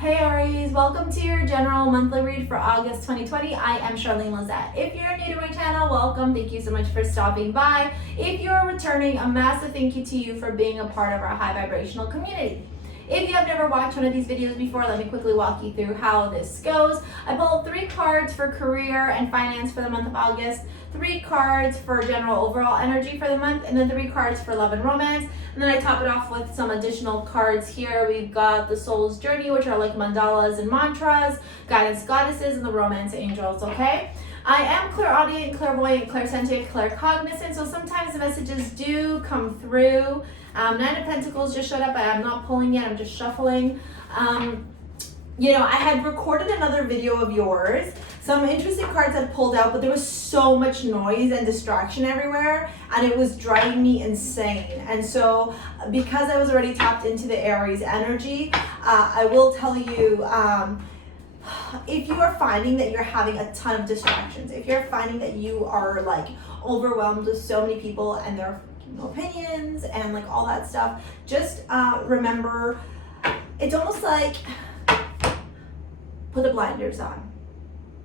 Hey Aries, welcome to your general monthly read for August 2020. I am Charlene Lizette. If you're new to my channel, welcome. Thank you so much for stopping by. If you're returning, a massive thank you to you for being a part of our high vibrational community. If you have never watched one of these videos before, let me quickly walk you through how this goes. I pulled 3 cards for career and finance for the month of August, 3 cards for general overall energy for the month, and then 3 cards for love and romance. And then I top it off with some additional cards here. We've got the Soul's Journey, which are like mandalas and mantras, guidance goddesses, and the romance angels, okay? I am Clairaudient, Clairvoyant, Clairsentient, Claircognizant, so sometimes the messages do come through. 9 of Pentacles just showed up. I'm not pulling yet, I'm just shuffling. You know, I had recorded another video of yours. Some interesting cards had pulled out, but there was so much noise and distraction everywhere, and it was driving me insane. And so, because I was already tapped into the Aries energy, I will tell you, if you are finding that you're having a ton of distractions, if you're finding that you are like overwhelmed with so many people and their opinions and like all that stuff, just remember, it's almost like put the blinders on.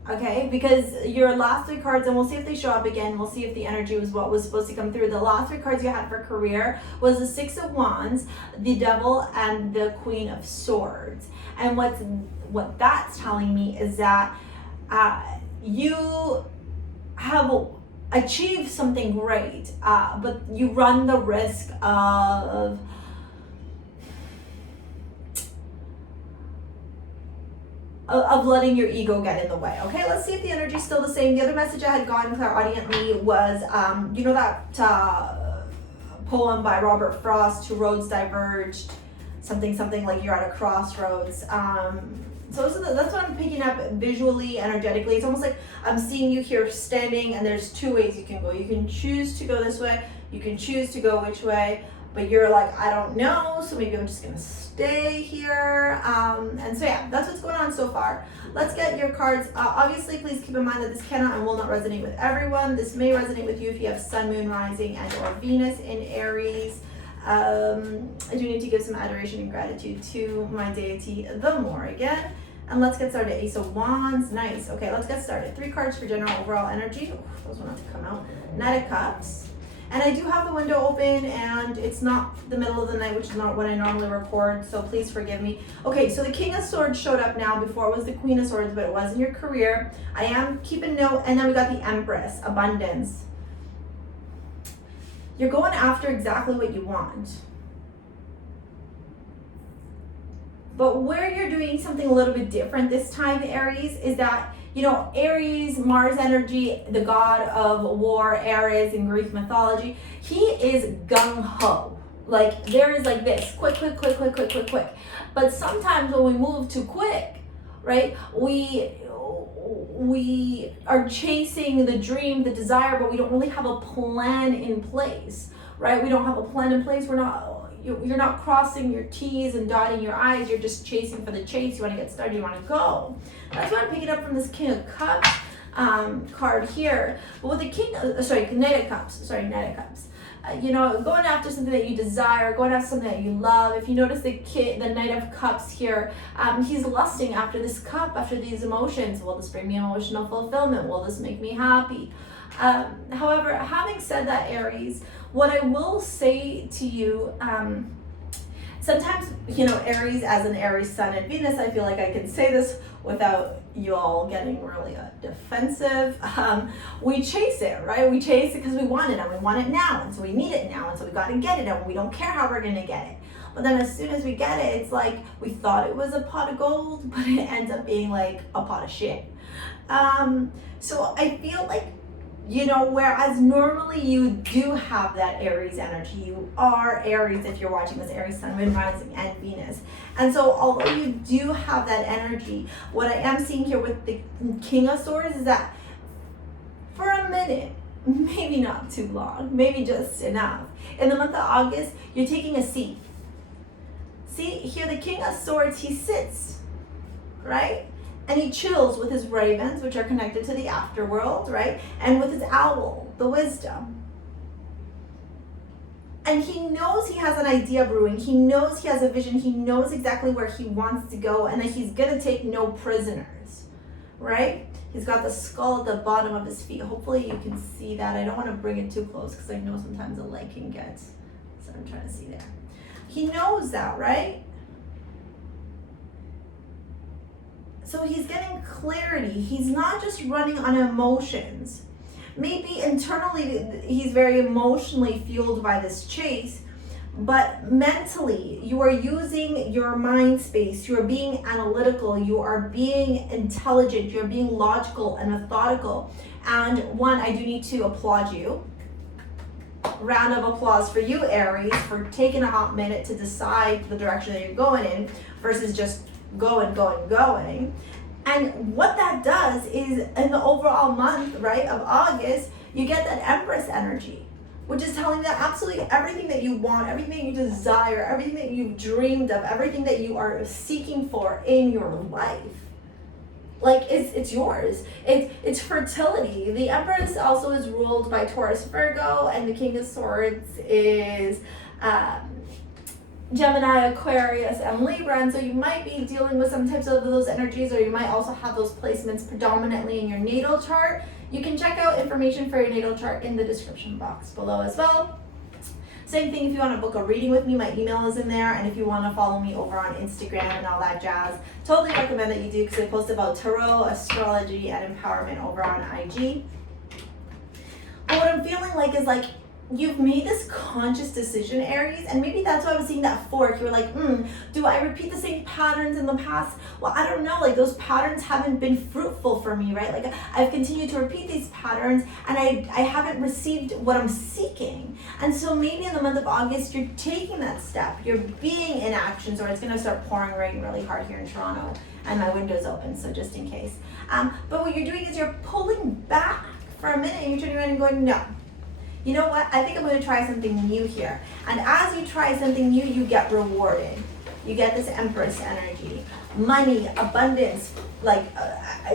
Okay, because your last 3 cards, and we'll see if they show up again, we'll see if the energy was what was supposed to come through. The last 3 cards you had for career was the 6 of Wands, the Devil, and the Queen of Swords. And what that's telling me is that you have achieved something great, but you run the risk of letting your ego get in the way. Okay, let's see if the energy is still the same. The other message I had gotten clairaudiently was, you know that poem by Robert Frost, Two Roads Diverged, something like you're at a crossroads. So that's what I'm picking up visually, energetically. It's almost like I'm seeing you here standing, and there's 2 ways you can go. You can choose to go this way, you can choose to go which way, but you're like, I don't know, so maybe I'm just gonna stay here. And so yeah, that's what's going on so far. Let's get your cards. Obviously, please keep in mind that this cannot and will not resonate with everyone. This may resonate with you if you have Sun, Moon, Rising, and or Venus in Aries. I do need to give some adoration and gratitude to my deity, the Morrigan. And let's get started. Ace of Wands, nice. Okay, let's get started. 3 cards for general overall energy. Oh, those will not to come out. Knight of Cups. And I do have the window open, and it's not the middle of the night, which is not when I normally record, so please forgive me. Okay, so the King of Swords showed up now. Before it was the Queen of Swords, but it was in your career. I am keeping note, and then we got the Empress, abundance. You're going after exactly what you want. But where you're doing something a little bit different this time, Aries, is that, you know, Aries, Mars energy, the god of war, Ares in Greek mythology, he is gung-ho. Like, there is like this, quick. But sometimes when we move too quick, right, we are chasing the dream, the desire, but we don't really have a plan in place, right? We don't have a plan in place. You're not crossing your T's and dotting your I's. You're just chasing for the chase. You want to get started. You want to go. That's what I'm picking up from this King of Cups card here. But with the Knight of Cups. You know, going after something that you desire, going after something that you love. If you notice the Knight of Cups here, he's lusting after this cup, after these emotions. Will this bring me emotional fulfillment? Will this make me happy? However, having said that, Aries, what I will say to you, sometimes, you know, Aries, as an Aries Sun and Venus, I feel like I can say this without you all getting really defensive. We chase it, right? We chase it because we want it, and we want it now, and so we need it now, and so we got to get it, and we don't care how we're going to get it. But then as soon as we get it, it's like we thought it was a pot of gold, but it ends up being like a pot of shit. So I feel like, you know, whereas normally you do have that Aries energy, you are Aries if you're watching this, Aries, Sun, Moon, Rising, and Venus. And so although you do have that energy, what I am seeing here with the King of Swords is that for a minute, maybe not too long, maybe just enough, in the month of August, you're taking a seat. See, here the King of Swords, he sits, right? And he chills with his ravens, which are connected to the afterworld, right? And with his owl, the wisdom. And he knows he has an idea brewing. He knows he has a vision. He knows exactly where he wants to go and that he's going to take no prisoners, right? He's got the skull at the bottom of his feet. Hopefully you can see that. I don't want to bring it too close because I know sometimes the light can get, so I'm trying to see there. He knows that, right? So he's getting clarity. He's not just running on emotions. Maybe internally he's very emotionally fueled by this chase, but mentally you are using your mind space. You are being analytical. You are being intelligent. You're being logical and methodical. And one, I do need to applaud you. Round of applause for you, Aries, for taking a hot minute to decide the direction that you're going in versus just going. And what that does is in the overall month, right, of August, you get that Empress energy, which is telling that absolutely everything that you want, everything you desire, everything that you've dreamed of, everything that you are seeking for in your life, like it's yours. It's fertility. The Empress also is ruled by Taurus, Virgo, and the King of Swords is Gemini, Aquarius, and Libra. And so you might be dealing with some types of those energies, or you might also have those placements predominantly in your natal chart. You can check out information for your natal chart in the description box below as well. Same thing if you want to book a reading with me, my email is in there. And if you want to follow me over on Instagram and all that jazz, totally recommend that you do, because I post about tarot, astrology, and empowerment over on IG. But what I'm feeling like is like, you've made this conscious decision, Aries, and maybe that's why I was seeing that fork. You were like, do I repeat the same patterns in the past? Well, I don't know, like those patterns haven't been fruitful for me, right? Like I've continued to repeat these patterns and I haven't received what I'm seeking. And so maybe in the month of August, you're taking that step. You're being in actions, or it's gonna start pouring rain really hard here in Toronto, and my window's open, so just in case. But what you're doing is you're pulling back for a minute and you're turning around and going, no. You know what? I think I'm going to try something new here. And as you try something new, you get rewarded. You get this Empress energy, money, abundance. Like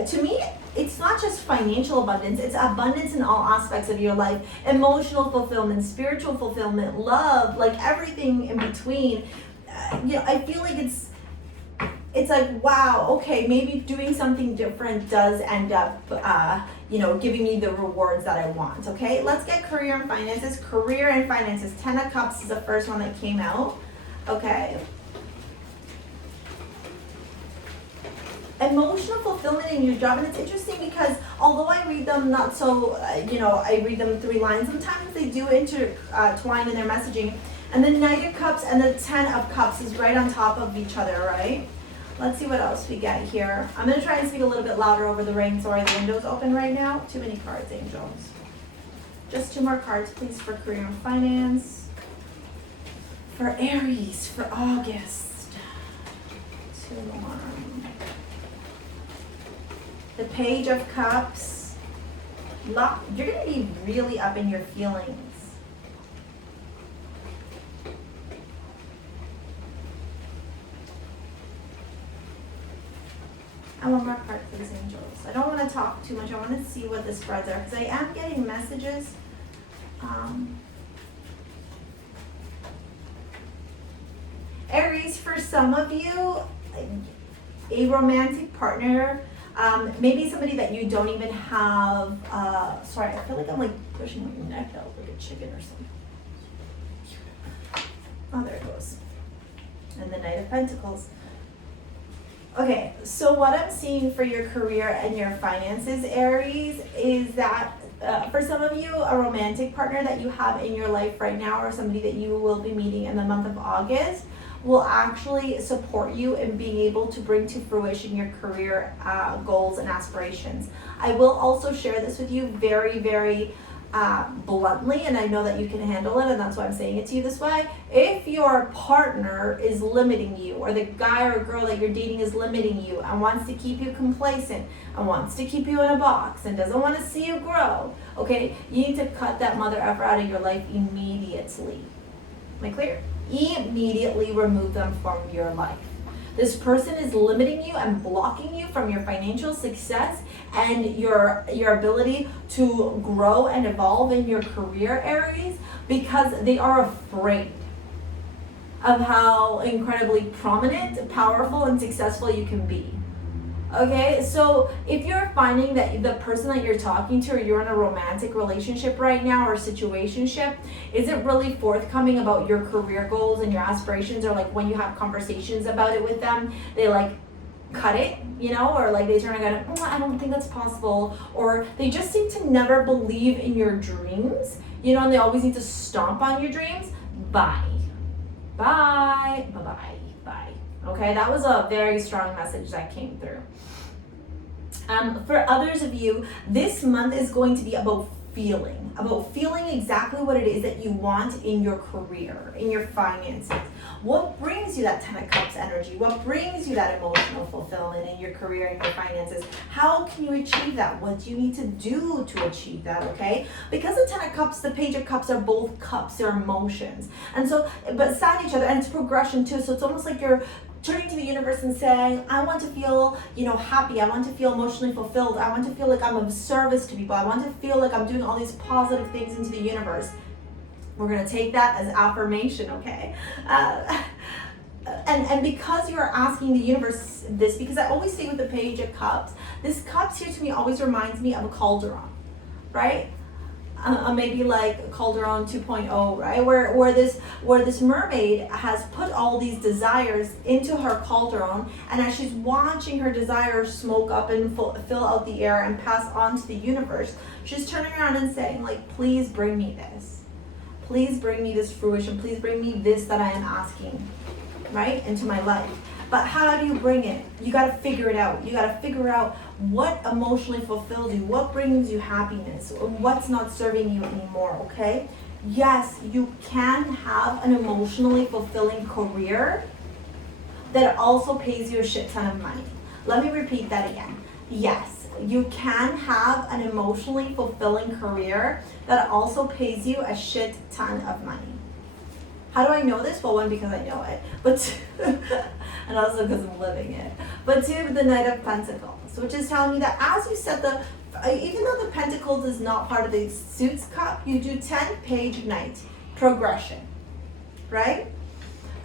to me, it's not just financial abundance. It's abundance in all aspects of your life. Emotional fulfillment, spiritual fulfillment, love, like everything in between. I feel like it's like, wow, okay, maybe doing something different does end up, giving me the rewards that I want, okay? Let's get career and finances. Career and finances. 10 of Cups is the first one that came out, okay? Emotional fulfillment in your job, and it's interesting because although I read them not so, I read them 3 lines, sometimes they do intertwine in their messaging. And the Knight of Cups and the 10 of Cups is right on top of each other, right? Let's see what else we get here. I'm going to try and speak a little bit louder over the rain. Sorry, the window's open right now. Too many cards, angels. Just 2 more cards, please, for career and finance. For Aries, for August. 2 more. The Page of Cups. You're going to be really up in your feelings. And 1 more card, please, angels. I don't want to talk too much. I want to see what the spreads are, because I am getting messages. Aries, for some of you, a romantic partner, maybe somebody that you don't even have. Sorry, I feel like I'm like pushing my neck out like a chicken or something. Oh, there it goes. And the Knight of Pentacles. Okay, so what I'm seeing for your career and your finances, Aries, is that for some of you, a romantic partner that you have in your life right now, or somebody that you will be meeting in the month of August, will actually support you in being able to bring to fruition your career goals and aspirations. I will also share this with you very, very bluntly, and I know that you can handle it, and that's why I'm saying it to you this way. If your partner is limiting you, or the guy or girl that you're dating is limiting you and wants to keep you complacent and wants to keep you in a box and doesn't want to see you grow, okay, you need to cut that mother effer out of your life immediately. Am I clear? Immediately remove them from your life. This person is limiting you and blocking you from your financial success and your ability to grow and evolve in your career, Aries, because they are afraid of how incredibly prominent, powerful, and successful you can be. Okay, so if you're finding that the person that you're talking to, or you're in a romantic relationship right now, or situationship, isn't really forthcoming about your career goals and your aspirations, or like when you have conversations about it with them, they like cut it, you know, or like they turn and go, I don't think that's possible, or they just seem to never believe in your dreams, you know, and they always need to stomp on your dreams. Bye. Bye. Bye-bye. Bye. Okay, that was a very strong message that came through. For others of you, this month is going to be about feeling exactly what it is that you want in your career, in your finances. What brings you that 10 of Cups energy? What brings you that emotional fulfillment in your career and your finances? How can you achieve that? What do you need to do to achieve that, okay? Because the 10 of Cups, the Page of Cups are both cups, they're emotions. And so, but side each other, and it's progression too, so it's almost like you're turning to the universe and saying, I want to feel, you know, happy. I want to feel emotionally fulfilled. I want to feel like I'm of service to people. I want to feel like I'm doing all these positive things into the universe. We're going to take that as affirmation, okay? And because you're asking the universe this, because I always say with the Page of Cups, this cups here to me always reminds me of a cauldron, right? Maybe like Calderon 2.0, right? Where this mermaid has put all these desires into her cauldron, and as she's watching her desires smoke up and fill out the air and pass on to the universe, she's turning around and saying, like, please bring me this. Please bring me this fruition. Please bring me this that I am asking, right, into my life. But how do you bring it? You got to figure it out. You got to figure out what emotionally fulfills you, what brings you happiness, or what's not serving you anymore, okay? Yes, you can have an emotionally fulfilling career that also pays you a shit ton of money. Let me repeat that again. Yes, you can have an emotionally fulfilling career that also pays you a shit ton of money. How do I know this? Well, one, because I know it, but two, and also because I'm living it. But two, the Knight of Pentacles, which is telling me that as you set the, even though the Pentacles is not part of the Suits cup, you do 10 Page Knight progression, right?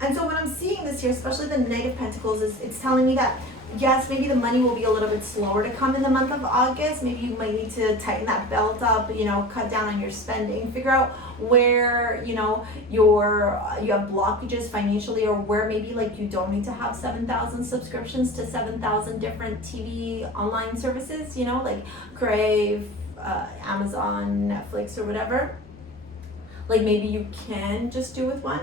And so when I'm seeing this here, especially the Knight of Pentacles, it's telling me that yes, maybe the money will be a little bit slower to come in the month of August. Maybe you might need to tighten that belt up, you know, cut down on your spending, figure out where, you know, you have blockages financially, or where maybe like you don't need to have 7,000 subscriptions to 7,000 different TV online services, you know, like Crave, Amazon, Netflix, or whatever. Like maybe you can just do with one.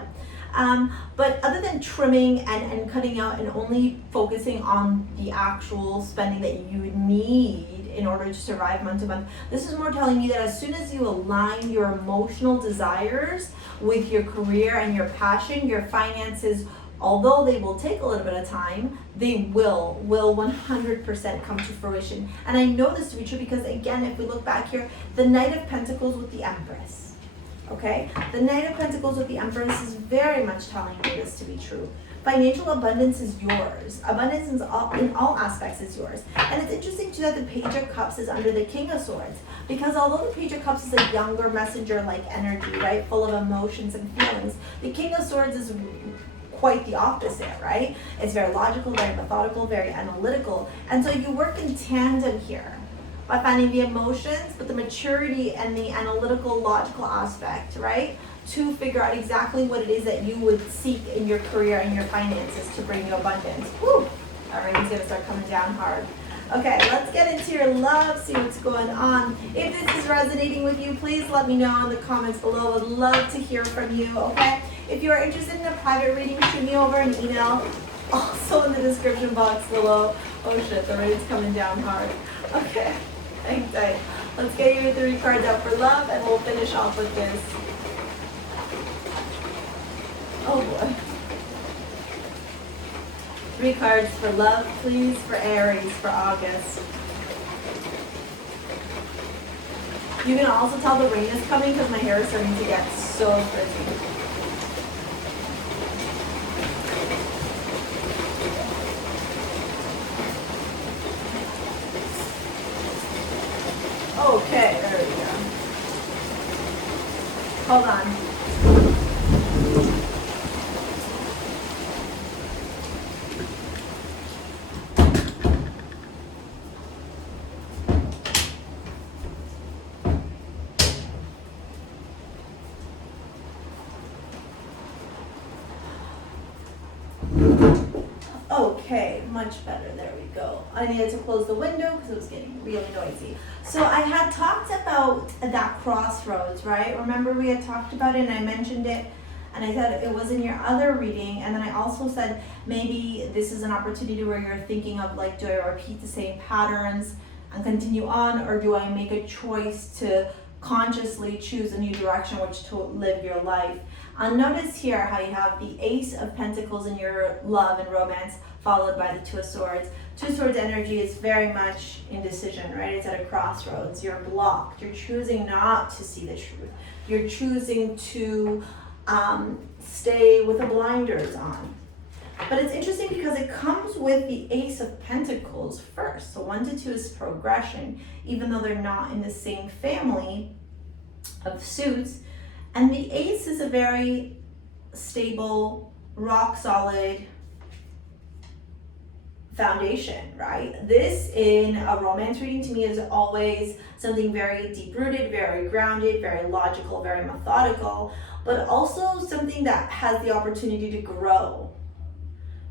But other than trimming and cutting out and only focusing on the actual spending that you need in order to survive month to month, this is more telling me that as soon as you align your emotional desires with your career and your passion, your finances, although they will take a little bit of time, they will 100% come to fruition. And I know this to be true because, again, if we look back here, the Knight of Pentacles with the Empress. Okay, the Knight of Pentacles with the Empress is very much telling me this to be true. Financial abundance is yours. Abundance in all aspects is yours. And it's interesting too that the Page of Cups is under the King of Swords, because although the Page of Cups is a younger messenger-like energy, right, full of emotions and feelings, the King of Swords is quite the opposite, right? It's very logical, very methodical, very analytical. And so you work in tandem here by finding the emotions, but the maturity and the analytical, logical aspect, right? To figure out exactly what it is that you would seek in your career and your finances to bring you abundance. Woo! That rain's gonna start coming down hard. Okay, let's get into your love, see what's going on. If this is resonating with you, please let me know in the comments below. I'd love to hear from you, okay? If you are interested in a private reading, shoot me over an email. Also in the description box below. Oh shit, the rain's coming down hard. Okay. Hang tight. Let's get your 3 cards out for love, and we'll finish off with this. Oh boy. 3 cards for love, please, for Aries for August. You can also tell the rain is coming because my hair is starting to get so frizzy. Okay, there we go. Hold on. Okay, much better. There we go. I needed to close the window because it was getting really noisy. So I had talked about that crossroads, right? Remember we had talked about it and I mentioned it and I said it was in your other reading, and then I also said maybe this is an opportunity where you're thinking of like, do I repeat the same patterns and continue on, or do I make a choice to consciously choose a new direction which to live your life? Notice here how you have the Ace of Pentacles in your love and romance, followed by the Two of Swords. Two of Swords energy is very much indecision, right? It's at a crossroads. You're blocked. You're choosing not to see the truth. You're choosing to stay with the blinders on. But it's interesting because it comes with the Ace of Pentacles first. So 1 to 2 is progression, even though they're not in the same family of suits. And the Ace is a very stable, rock solid foundation, right? This in a romance reading to me is always something very deep rooted, very grounded, very logical, very methodical, but also something that has the opportunity to grow,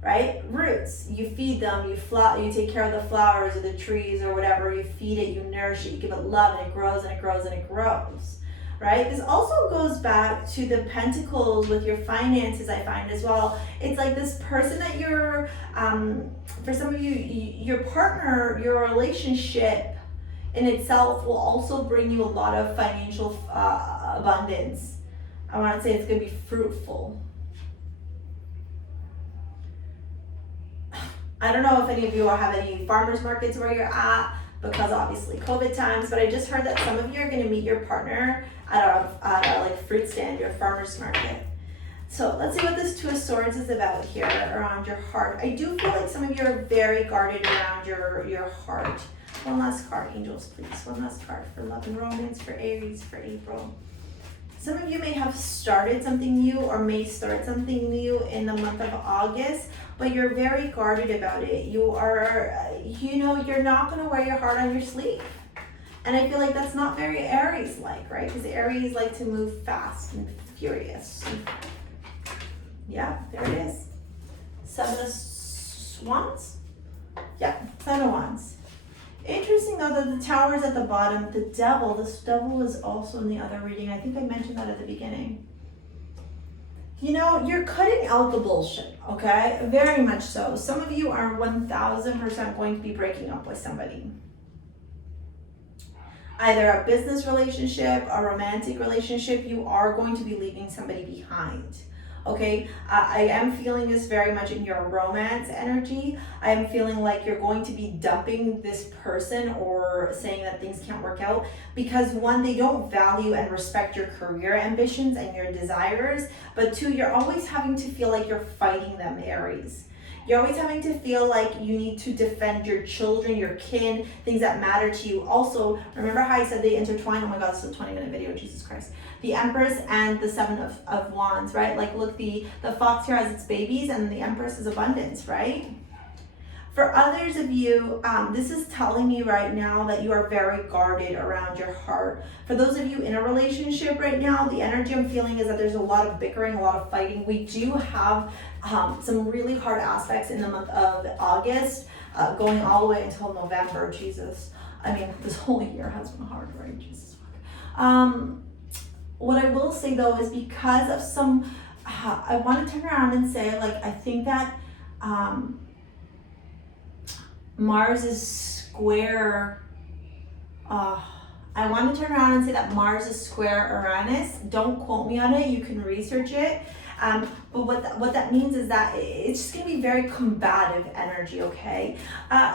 right? Roots, you feed them, you take care of the flowers or the trees or whatever, you feed it, you nourish it, you give it love, and it grows and it grows and it grows. Right? This also goes back to the Pentacles with your finances, I find as well. It's like this person that you're, for some of you, your partner, your relationship in itself will also bring you a lot of financial abundance. I want to say it's going to be fruitful. I don't know if any of you have any farmers markets where you're at, because obviously COVID times, but I just heard that some of you are going to meet your partner at a like fruit stand or farmer's market. So let's see what this Two of Swords is about here around your heart. I do feel like some of you are very guarded around your heart. One last card, angels, please. One last card for love and romance for Aries for April. Some of you may have started something new or may start something new in the month of August, but you're very guarded about it. You are, you're not going to wear your heart on your sleeve. And I feel like that's not very Aries-like, right? Because Aries like to move fast and furious. Yeah, there it is. 7 of Wands? Yeah, 7 of Wands. Interesting though that the Tower is at the bottom. The Devil, this Devil was also in the other reading. I think I mentioned that at the beginning. You're cutting out the bullshit, okay? Very much so. Some of you are 1000% going to be breaking up with somebody. Either a business relationship, a romantic relationship, you are going to be leaving somebody behind. Okay, I am feeling this very much in your romance energy. I am feeling like you're going to be dumping this person or saying that things can't work out because 1, they don't value and respect your career ambitions and your desires, but 2, you're always having to feel like you're fighting them, Aries. You're always having to feel like you need to defend your children, your kin, things that matter to you. Also, remember how I said they intertwine? Oh my God, this is a 20-minute video, Jesus Christ. The Empress and the 7 of Wands, right? Like, look, the fox here has its babies and the Empress is abundance, right? For others of you, this is telling me right now that you are very guarded around your heart. For those of you in a relationship right now, the energy I'm feeling is that there's a lot of bickering, a lot of fighting. We do have some really hard aspects in the month of August, going all the way until November, Jesus. I mean, this whole year has been hard, right? Jesus. What I will say though is because of some, I want to turn around and say, like, I think that Mars is square, I want to turn around and say that Mars is square Uranus. Don't quote me on it, you can research it. But what that means is that it's just going to be very combative energy, okay?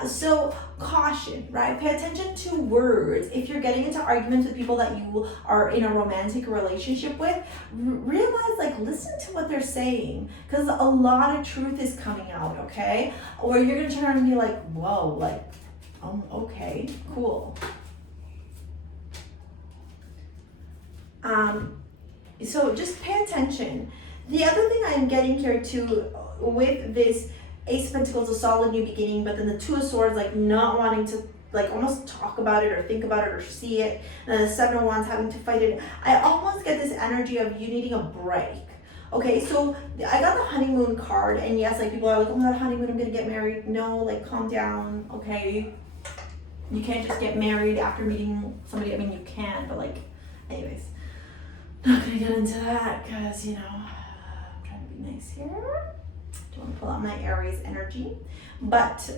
So caution, right? Pay attention to words. If you're getting into arguments with people that you are in a romantic relationship with, realize, like, listen to what they're saying, because a lot of truth is coming out, okay? Or you're going to turn around and be like, whoa, like, okay, cool. So just pay attention. The other thing I'm getting here too with this Ace of Pentacles, a solid new beginning, but then the Two of Swords, like not wanting to like almost talk about it or think about it or see it, and then the Seven of Wands having to fight it. I almost get this energy of you needing a break. Okay, so I got the honeymoon card, and yes, like people are like, oh my god, honeymoon, I'm gonna get married. No, like calm down, okay? You can't just get married after meeting somebody. I mean, you can, but like, anyways, not gonna get into that because, you know, I'm trying to be nice here. Don't want to pull out my Aries energy. But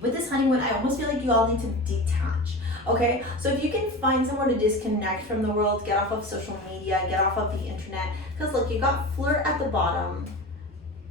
with this honeymoon, I almost feel like you all need to detach. Okay, so if you can find somewhere to disconnect from the world, get off of social media, get off of the internet. Because look, you got flirt at the bottom.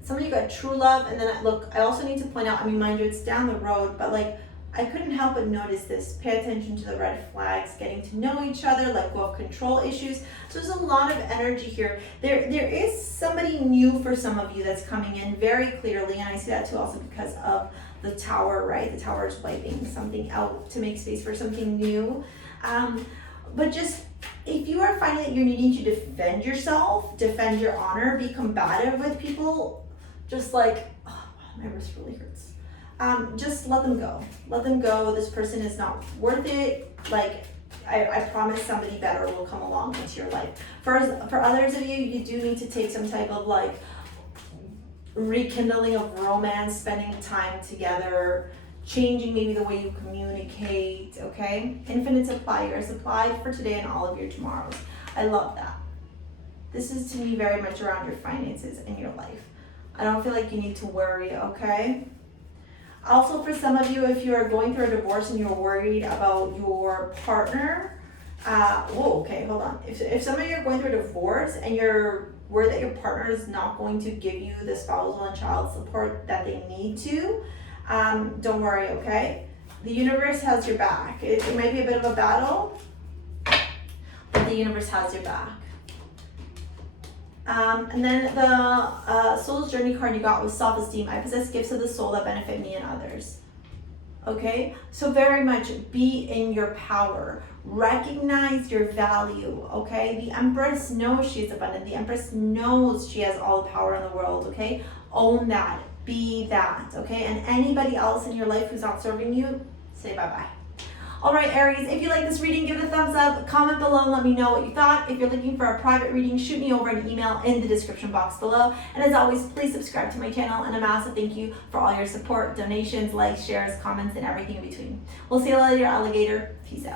Some of you got true love, and then look, I also need to point out, I mean, mind you, it's down the road, but like, I couldn't help but notice this. Pay attention to the red flags, getting to know each other, let go of control issues. So there's a lot of energy here. There is somebody new for some of you that's coming in very clearly, and I see that too also because of the Tower, right? The Tower is wiping something out to make space for something new. But just, if you are finding that you're needing to defend yourself, defend your honor, be combative with people, just like, oh, my wrist really hurts. Just let them go. Let them go. This person is not worth it. Like, I promise somebody better will come along into your life. For others of you, you do need to take some type of like rekindling of romance, spending time together, changing maybe the way you communicate, okay? Infinite supply. You're supplied for today and all of your tomorrows. I love that. This is to me very much around your finances and your life. I don't feel like you need to worry, okay? Also, for some of you, if you are going through a divorce and you're worried about your partner, okay, hold on. If some of you are going through a divorce and you're worried that your partner is not going to give you the spousal and child support that they need to, don't worry, okay? The universe has your back. It might be a bit of a battle, but the universe has your back. And then the Soul's Journey card you got was self-esteem. I possess gifts of the soul that benefit me and others. Okay? So very much be in your power. Recognize your value, okay? The Empress knows she is abundant. The Empress knows she has all the power in the world, okay? Own that. Be that, okay? And anybody else in your life who's not serving you, say bye-bye. All right, Aries, if you like this reading, give it a thumbs up, comment below, and let me know what you thought. If you're looking for a private reading, shoot me over an email in the description box below. And as always, please subscribe to my channel, and a massive thank you for all your support, donations, likes, shares, comments, and everything in between. We'll see you later, alligator. Peace out.